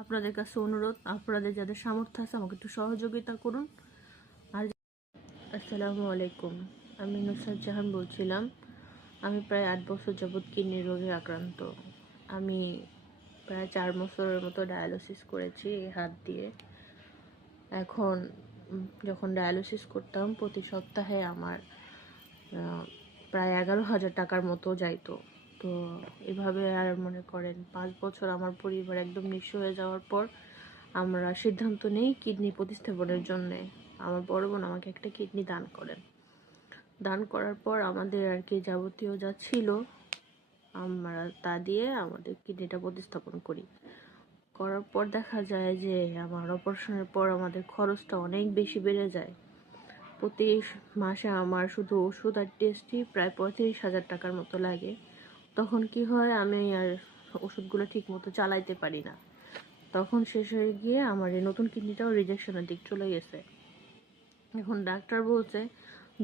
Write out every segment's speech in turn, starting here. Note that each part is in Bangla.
আপনাদের কাছে অনুরোধ, আপনাদের যাদের সামর্থ্য আছে আমাকে একটু সহযোগিতা করুন। আর আসসালামু আলাইকুম, আমি নুসরাত জাহান বলছিলাম। আমি প্রায় 8 বছর যাবৎ কিডনি রোগে আক্রান্ত। আমি প্রায় 4 বছরের মতো ডায়ালিসিস করেছি এই হাত দিয়ে। এখন যখন ডায়ালিসিস করতাম প্রতি সপ্তাহে আমার প্রায় 11,000 টাকার মতো যাইতো। তো এভাবে আর মনে করেন 5 বছর আমার পরিবার একদম নিঃস্ব হয়ে যাওয়ার পর আমরা সিদ্ধান্ত নেই কিডনি প্রতিস্থাপনের জন্য। আমার বড় বোন আমাকে একটা কিডনি দান করেন। দান করার পর আমাদের আর কি যাবতীয় যা ছিল আমরা তা দিয়ে আমাদের কিডনিটা প্রতিস্থাপন করার পর দেখা যায় যে আমার অপারেশনের পর আমাদের খরচটা অনেক বেশি বেড়ে যায়। প্রতি মাসে আমার শুধু ওষুধ আর টেস্টই প্রায় 35,000 টাকার মতো লাগে। তখন কি হয়, আমি আর ওষুধগুলো ঠিক মতো চালাইতে পারি না। তখন শেষ হয়ে গিয়ে আমার এই নতুন কিডনিটাও রিজেকশনের দিক চলে গেছে। এখন ডাক্তার বলছে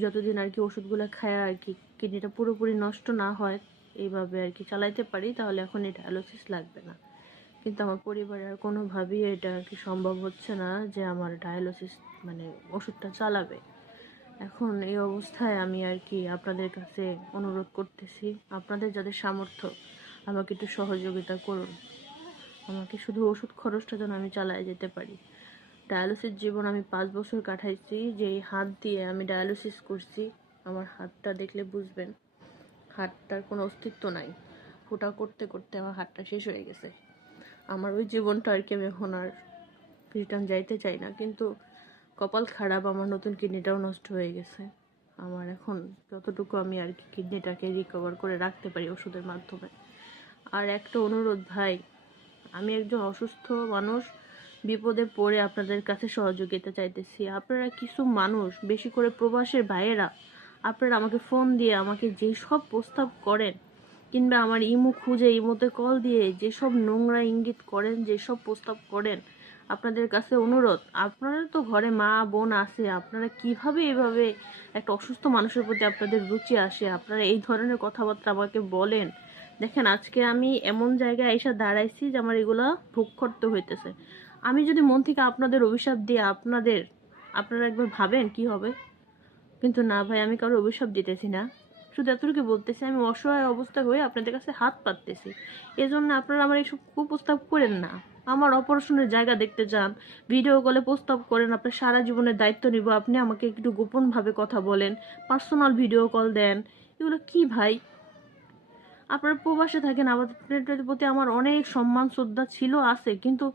যতদিন আর কি ওষুধগুলো খায় আর কি কিডনিটা পুরোপুরি নষ্ট না হয়, এইভাবে আর কি চালাইতে পারি, তাহলে এখন এই ডায়ালিসিস লাগবে না। কিন্তু আমার পরিবারের আর কোনোভাবেই এটা আর কি সম্ভব হচ্ছে না যে আমার ডায়ালিসিস মানে ওষুধটা চালাবে। এখন এই অবস্থায় আমি আর কি আপনাদের কাছে অনুরোধ করতেছি, আপনাদের যাদের সামর্থ্য আমাকে একটু সহযোগিতা করুন। আমাকে শুধু ওষুধ খরচটা যেন আমি চালায় যেতে পারি। ডায়ালিসিস জীবন আমি 5 বছর কাটাইছি, যে এই হাত দিয়ে আমি ডায়ালিসিস করছি। আমার হাতটা দেখলে বুঝবেন হাতটার কোনো অস্তিত্ব নাই। ফুটা করতে করতে আমার হাতটা শেষ হয়ে গেছে। আমার ওই জীবনটা আর কি আমি এখন আর রিটার্ন যাইতে চাই না, কিন্তু কপাল খারাপ, আমার নতুন কিডনিটাও নষ্ট হয়ে গেছে। আমার এখন যতটুকু আমি আর কি কিডনিটাকে রিকভার করে রাখতে পারি ওষুধের মাধ্যমে। আর একটা অনুরোধ ভাই, আমি একজন অসুস্থ মানুষ, বিপদে পড়ে আপনাদের কাছে সহযোগিতা চাইতেছি। আপনারা কিছু মানুষ, বেশি করে প্রবাসের ভাইয়েরা, আপনারা আমাকে ফোন দিয়ে আমাকে যেসব প্রস্তাব করেন কিংবা আমার ইমো খুঁজে ইমোতে কল দিয়ে যেসব নোংরা ইঙ্গিত করেন, যেসব প্রস্তাব করেন, আপনাদের কাছে অনুরোধ, আপনারা তো ঘরে মা বোন আছে, আপনারা কিভাবে এভাবে একটা অসুস্থ মানুষের প্রতি আপনাদের রুচি আসে, আপনারা এই ধরনের কথাবার্তা আমাকে বলেন। দেখেন আজকে আমি এমন জায়গায় এসে দাঁড়াইছি যে আমার এগুলা ভোগ করতে হইতেছে। আমি যদি মন থেকে আপনাদের অভিশাপ দিয়ে আপনারা একবার ভাবেন কি হবে। কিন্তু না ভাই, আমি কারো অভিশাপ দিতেছি না, শুধু এতটুকু বলতেছি আমি অসহায় অবস্থায় হয়ে আপনাদের কাছে হাত পাততেছি। এজন্য আপনারা আমার এইসব কুপ্রস্তাব করেন না। আমার অপারেশনের জায়গা দেখতে চান, ভিডিও কলে প্রস্তাব করেন আপনার সারা জীবনের দায়িত্ব নিব, আপনি আমাকে একটু গোপনভাবে কথা বলেন, পার্সোনাল ভিডিও কল দেন, এগুলো কি ভাই? আপনারা প্রবাসে থাকেন, আপনাদের প্রতি আমার অনেক সম্মান শ্রদ্ধা ছিল আছে, কিন্তু